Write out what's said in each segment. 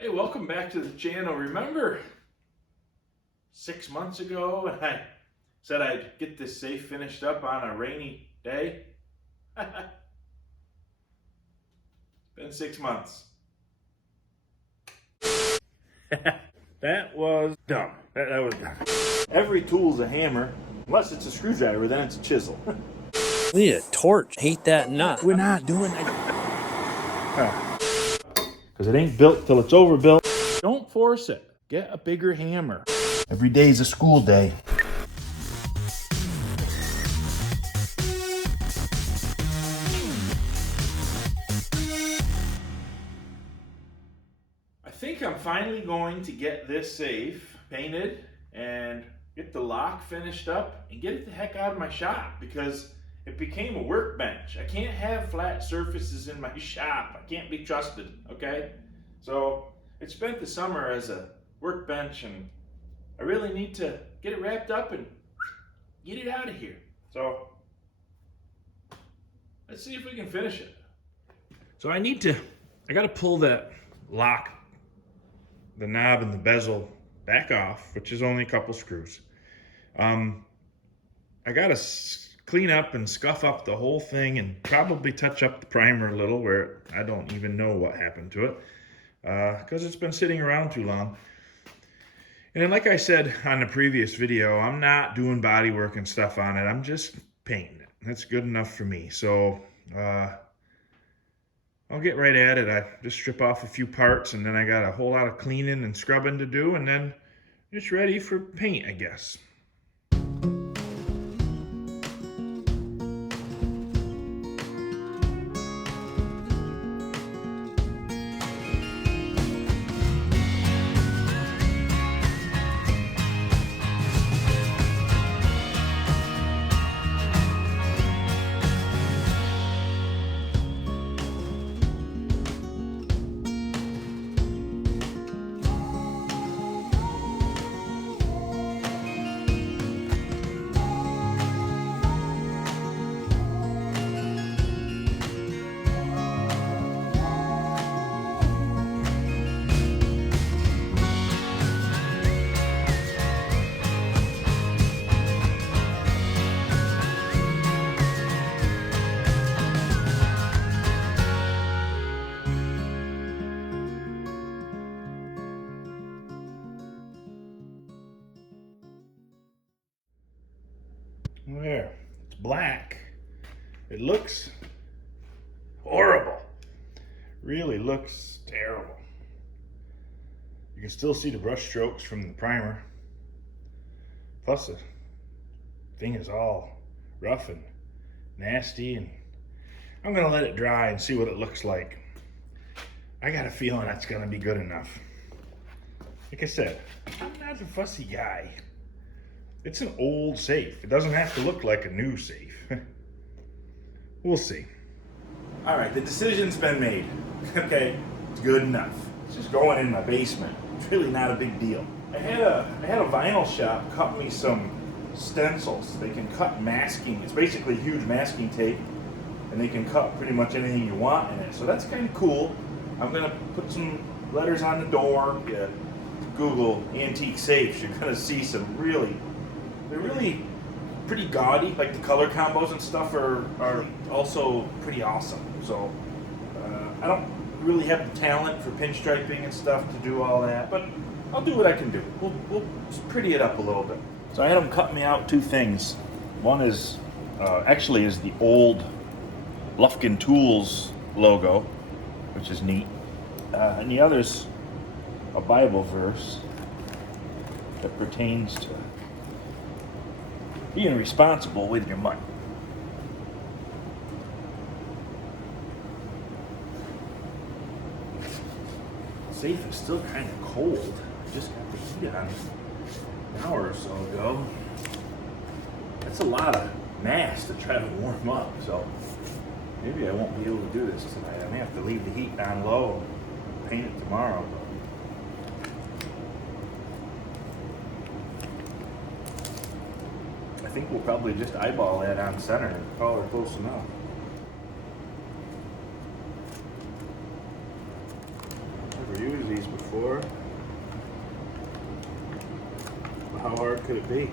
Hey, welcome back to the channel. Remember 6 months ago when I said I'd get this safe finished up on a rainy day? Been 6 months. That was dumb. That was dumb. Every tool's a hammer, unless it's a screwdriver, then it's a chisel. We need a torch. Hate that nut. We're not doing that. Because it ain't built till it's overbuilt. Don't force it. Get a bigger hammer. Every day's a school day. I think I'm finally going to get this safe painted and get the lock finished up and get it the heck out of my shop, because it became a workbench. I can't have flat surfaces in my shop. I can't be trusted, okay? So it spent the summer as a workbench, and I really need to get it wrapped up and get it out of here. So let's see if we can finish it. So I gotta pull that lock, the knob and the bezel back off, which is only a couple screws. I gotta clean up and scuff up the whole thing and probably touch up the primer a little, where I don't even know what happened to it, because it's been sitting around too long. And then, like I said on the previous video, I'm not doing body work and stuff on it. I'm just painting it. That's good enough for me. So I'll get right at it. I just strip off a few parts, and then I got a whole lot of cleaning and scrubbing to do, and then it's ready for paint, I guess. There, it's black. It looks horrible. Really looks terrible. You can still see the brush strokes from the primer. Plus the thing is all rough and nasty, and I'm gonna let it dry and see what it looks like. I got a feeling that's gonna be good enough. Like I said, I'm not a fussy guy. It's an old safe. It doesn't have to look like a new safe. We'll see. All right, the decision's been made. Okay, it's good enough. It's just going in my basement. It's really not a big deal. I had a vinyl shop cut me some stencils. They can cut masking. It's basically huge masking tape, and they can cut pretty much anything you want in it. So that's kind of cool. I'm gonna put some letters on the door. Yeah, Google antique safes. You're gonna see some they're really pretty gaudy. Like the color combos and stuff are also pretty awesome. So I don't really have the talent for pinstriping and stuff to do all that, but I'll do what I can do. We'll just pretty it up a little bit. So I had them cut me out two things. One is actually is the old Lufkin Tools logo, which is neat, and the other's a Bible verse that pertains to being responsible with your money. The safe is still kind of cold. I just got the heat on an hour or so ago. That's a lot of mass to try to warm up, so maybe I won't be able to do this tonight. I may have to leave the heat down low and paint it tomorrow. I think we'll probably just eyeball that on center and call it close enough. Never used these before. could it be?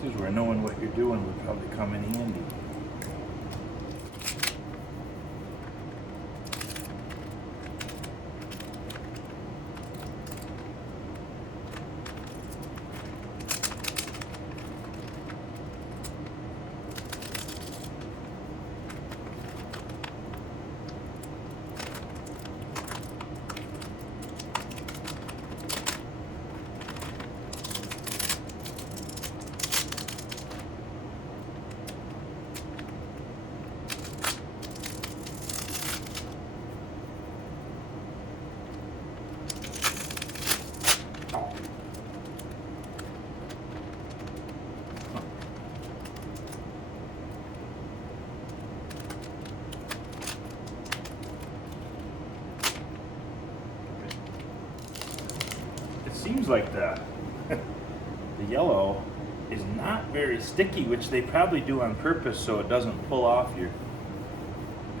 This is where knowing what you're doing would probably come in handy. Seems like the yellow is not very sticky, which they probably do on purpose so it doesn't pull off your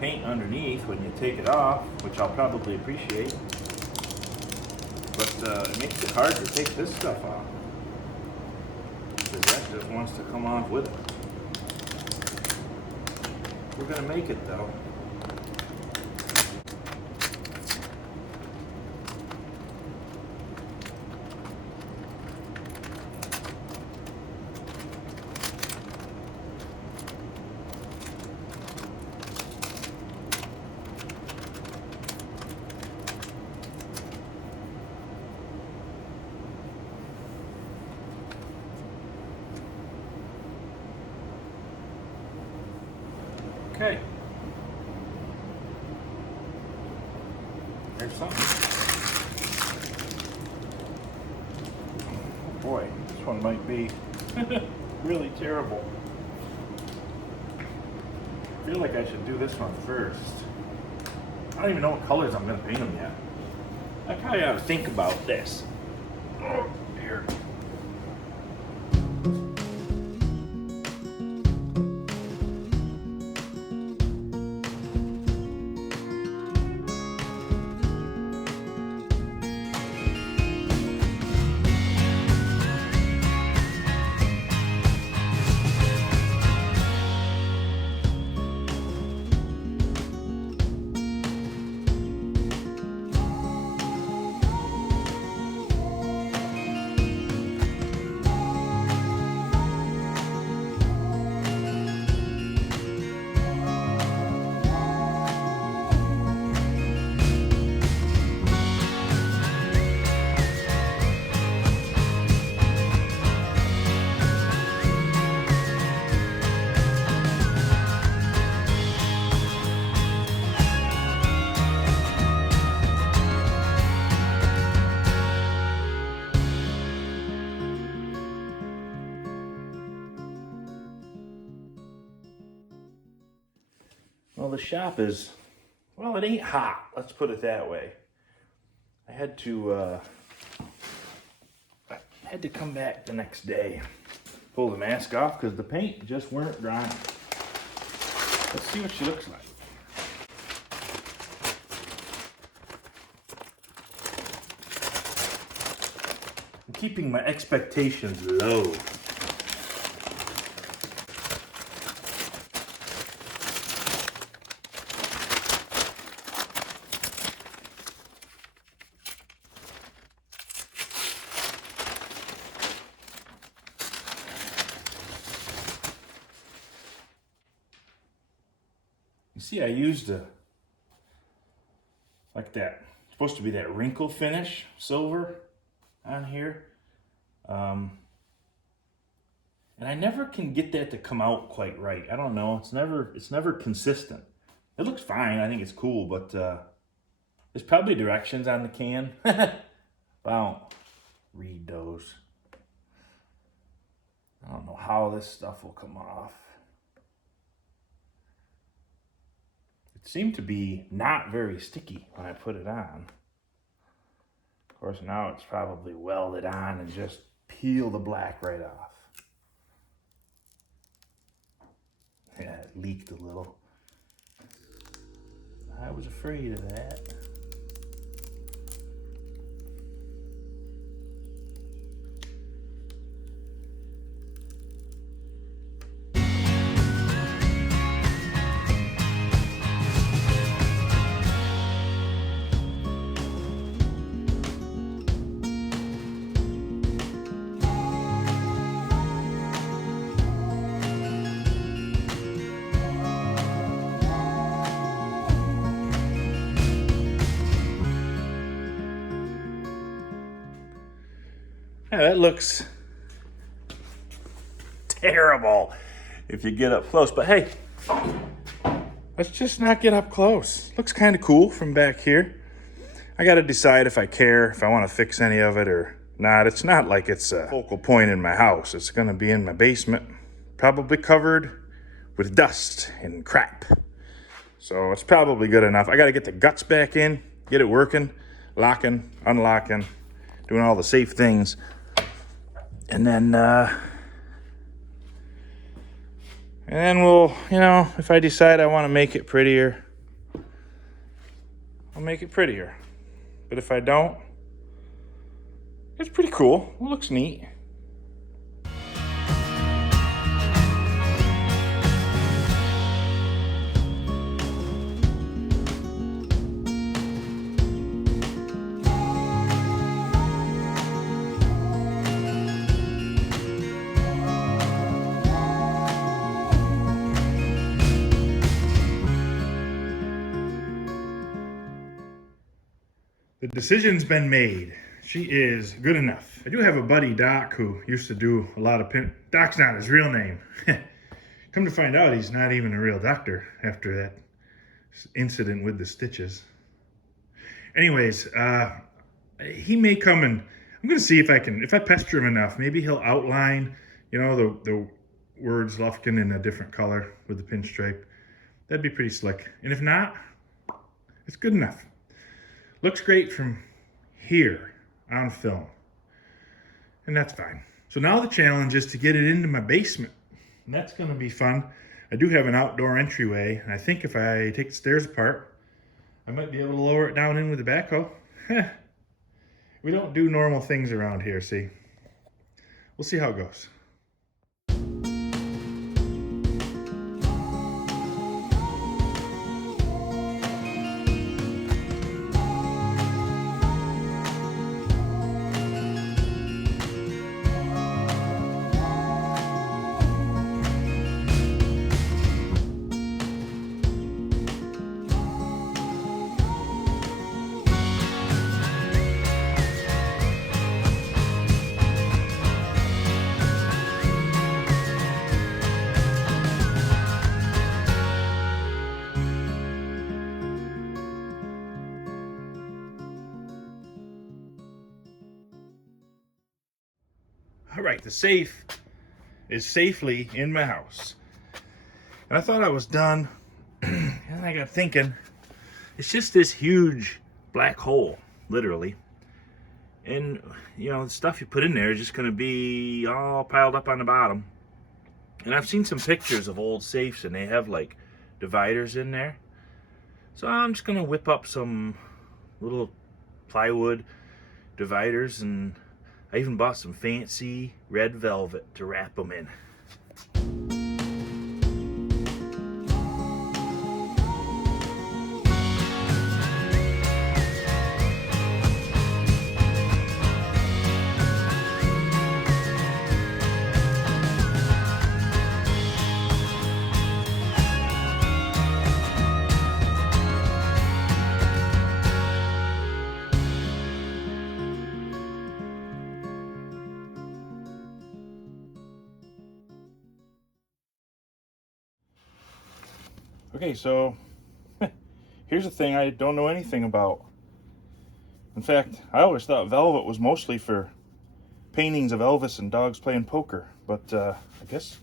paint underneath when you take it off, which I'll probably appreciate. But it makes it hard to take this stuff off, because that just wants to come off with it. We're gonna make it though. Okay. There's something. Oh boy, this one might be really terrible. I feel like I should do this one first. I don't even know what colors I'm going to paint them yet. I probably ought to think about this. Oh, dear. Well, the shop is, well, it ain't hot. Let's put it that way. I had to come back the next day, pull the mask off because the paint just weren't drying. Let's see what she looks like. I'm keeping my expectations low. You see, I used like that, supposed to be that wrinkle finish silver on here. And I never can get that to come out quite right. I don't know. It's never consistent. It looks fine. I think it's cool, but there's probably directions on the can. I don't read those. I don't know how this stuff will come off. It seemed to be not very sticky when I put it on. Of course, now it's probably welded on and just peel the black right off. Yeah, it leaked a little. I was afraid of that. Yeah, that looks terrible if you get up close, but hey, let's just not get up close. Looks kind of cool from back here. I got to decide if I care, if I want to fix any of it or not. It's not like it's a focal point in my house. It's going to be in my basement, probably covered with dust and crap. So it's probably good enough. I got to get the guts back in, get it working, locking, unlocking, doing all the safe things. And then we'll, if I decide I want to make it prettier, I'll make it prettier. But if I don't, it's pretty cool. It looks neat. The decision's been made. She is good enough. I do have a buddy, Doc, who used to do a lot of Doc's not his real name. Come to find out, he's not even a real doctor after that incident with the stitches. Anyways, he may come and I'm going to see if I pester him enough, maybe he'll outline, the words Lufkin in a different color with the pinstripe. That'd be pretty slick. And if not, it's good enough. Looks great from here on film. And that's fine. So now the challenge is to get it into my basement. And that's going to be fun. I do have an outdoor entryway. And I think if I take the stairs apart, I might be able to lower it down in with the backhoe. We don't do normal things around here, see? We'll see how it goes. All right, the safe is safely in my house. And I thought I was done, and I got thinking, it's just this huge black hole, literally. And, the stuff you put in there is just gonna be all piled up on the bottom. And I've seen some pictures of old safes, and they have like dividers in there. So I'm just gonna whip up some little plywood dividers, and I even bought some fancy red velvet to wrap them in. Okay, so here's a thing I don't know anything about. In fact, I always thought velvet was mostly for paintings of Elvis and dogs playing poker, but I guess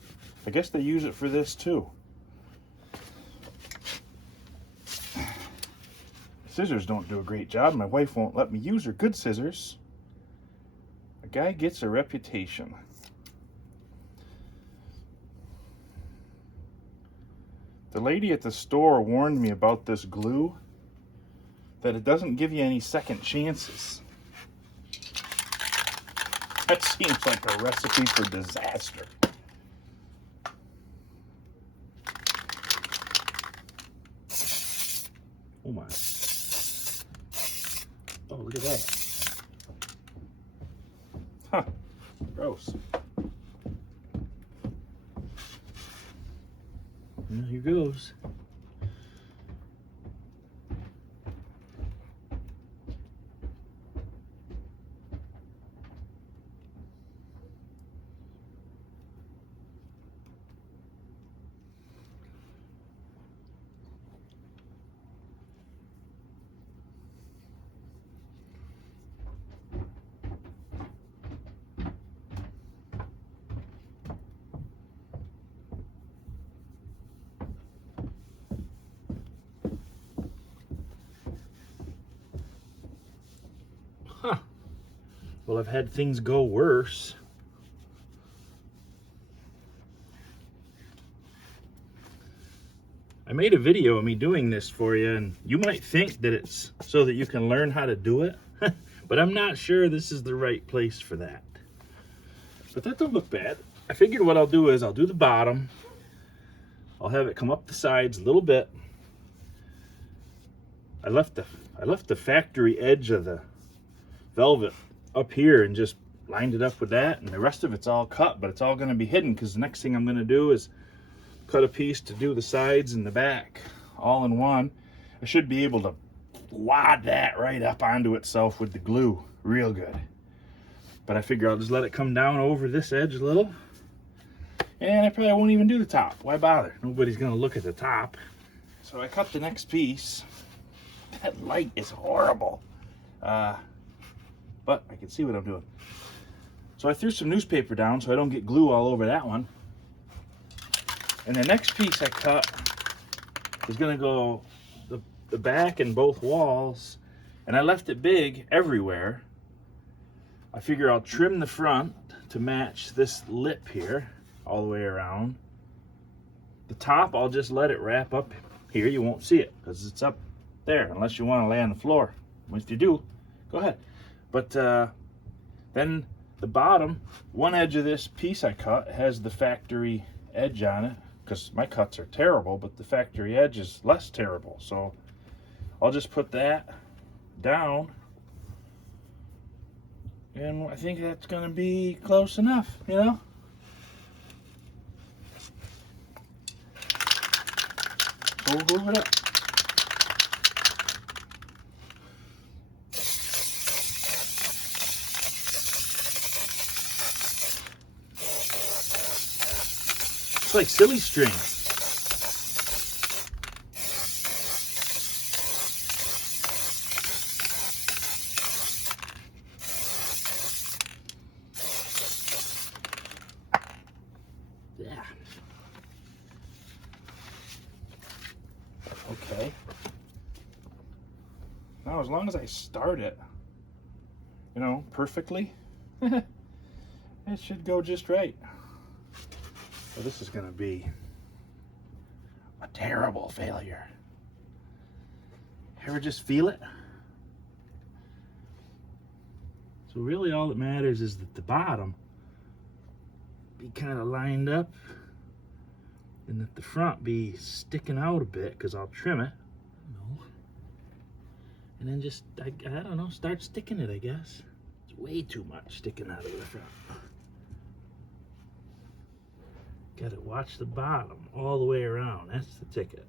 they use it for this too. Scissors don't do a great job. My wife won't let me use her good scissors. A guy gets a reputation. The lady at the store warned me about this glue, that it doesn't give you any second chances. That seems like a recipe for disaster. Oh my. Oh, look at that. Huh. Gross. Well, here goes. Huh. Well, I've had things go worse. I made a video of me doing this for you, and you might think that it's so that you can learn how to do it, but I'm not sure this is the right place for that. But that don't look bad. I figured what I'll do is I'll do the bottom. I'll have it come up the sides a little bit. I left the factory edge of the velvet up here and just lined it up with that, and the rest of it's all cut, but it's all going to be hidden because the next thing I'm going to do is cut a piece to do the sides and the back all in one. I should be able to wad that right up onto itself with the glue real good, but I figure I'll just let it come down over this edge a little, and I probably won't even do the top. Why bother? Nobody's going to look at the top. So I cut the next piece. That light is horrible, but I can see what I'm doing. So I threw some newspaper down so I don't get glue all over that one. And the next piece I cut is going to go the back and both walls, and I left it big everywhere. I figure I'll trim the front to match this lip here all the way around. The top, I'll just let it wrap up here. You won't see it because it's up there unless you want to lay on the floor. If you do, go ahead. But then the bottom, one edge of this piece I cut has the factory edge on it, because my cuts are terrible, but the factory edge is less terrible. So I'll just put that down, and I think that's going to be close enough, you know? So we'll glue it up. It's like silly string. Yeah. Okay. Now, as long as I start it, you know, perfectly, it should go just right. So this is going to be a terrible failure. Ever just feel it? So really all that matters is that the bottom be kind of lined up and that the front be sticking out a bit, because I'll trim it. No. And then just, I don't know, start sticking it, I guess. It's way too much sticking out of the front. Gotta watch the bottom all the way around. That's the ticket.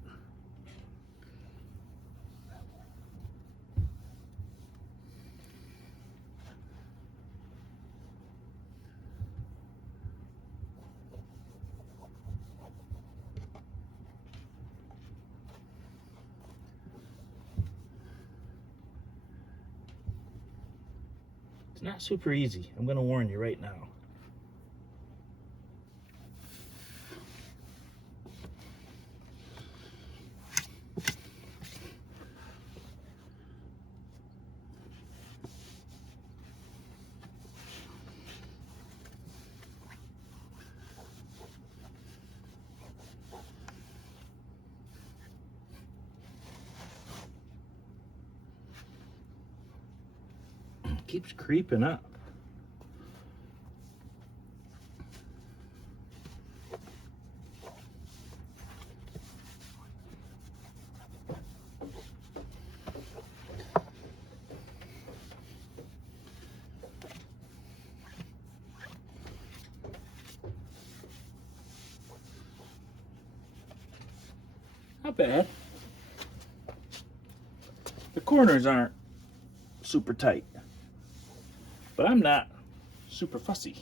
not super easy. I'm gonna warn you right now. Keeps creeping up. Not bad. The corners aren't super tight, but I'm not super fussy.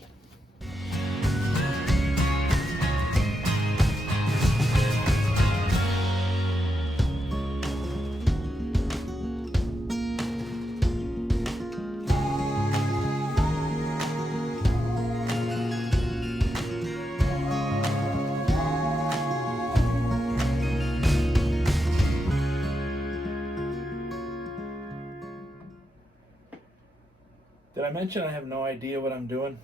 Did I mention I have no idea what I'm doing?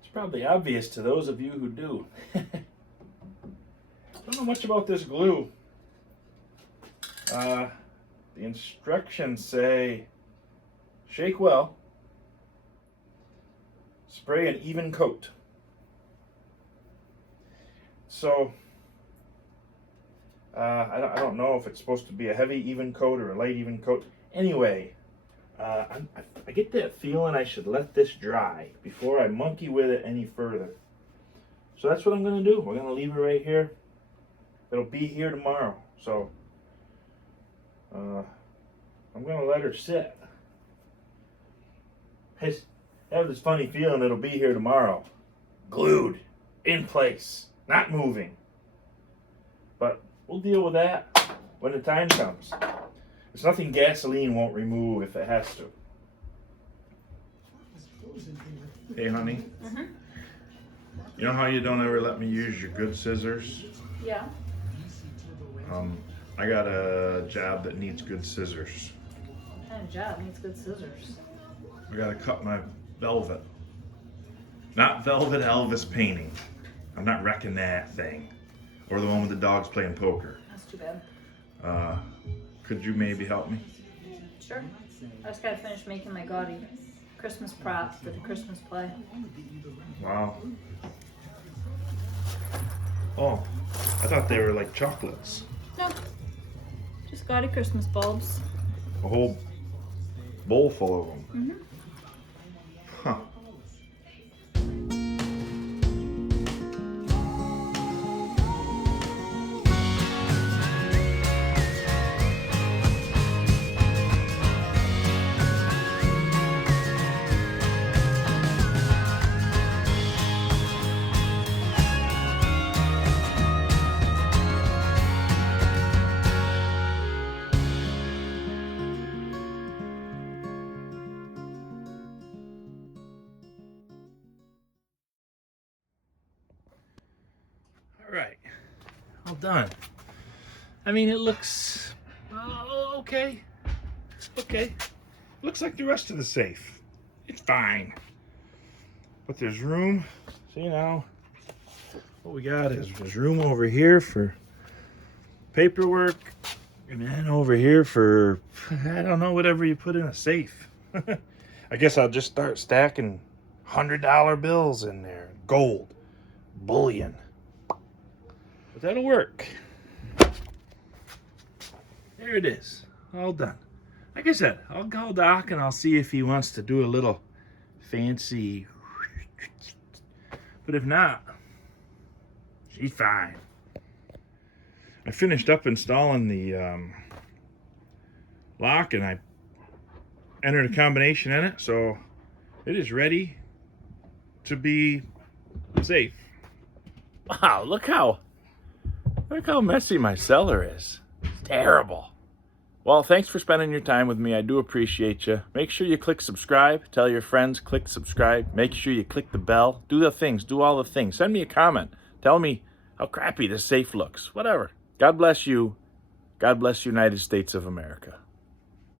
It's probably obvious to those of you who do. I don't know much about this glue. The instructions say shake well, spray an even coat. So I don't know if it's supposed to be a heavy even coat or a light even coat. Anyway, I get that feeling I should let this dry before I monkey with it any further. So that's what I'm going to do. We're going to leave it right here. It'll be here tomorrow. So I'm going to let her sit. I have this funny feeling it'll be here tomorrow. Glued, in place, not moving. But we'll deal with that when the time comes. It's nothing gasoline won't remove if it has to. Hey, honey. Mm-hmm. You know how you don't ever let me use your good scissors? Yeah. I got a job that needs good scissors. What kind of job needs good scissors? I gotta cut my velvet. Not velvet Elvis painting. I'm not wrecking that thing. Or the one with the dogs playing poker. That's too bad. Could you maybe help me? Sure. I just gotta finish making my gaudy Christmas props for the Christmas play. Wow. Oh, I thought they were like chocolates. No. Just gaudy Christmas bulbs. A whole bowl full of them. Mm-hmm. Huh. All right, all done. I mean, it looks okay. Okay, looks like the rest of the safe. It's fine, but there's room. See now, what we got is there's room over here for paperwork, and then over here for I don't know, whatever you put in a safe. I guess I'll just start stacking $100 bills in there, gold, bullion. But that'll work. There it is, all done. Like I said, I'll call Doc and I'll see if he wants to do a little fancy. But if not, she's fine. I finished up installing the lock and I entered a combination in it, so it is ready to be safe. Wow, look how messy my cellar is. It's terrible. Well, thanks for spending your time with me. I do appreciate you. Make sure you click subscribe. Tell your friends, click subscribe. Make sure you click the bell. Do the things. Do all the things. Send me a comment. Tell me how crappy this safe looks. Whatever. God bless you. God bless the United States of America.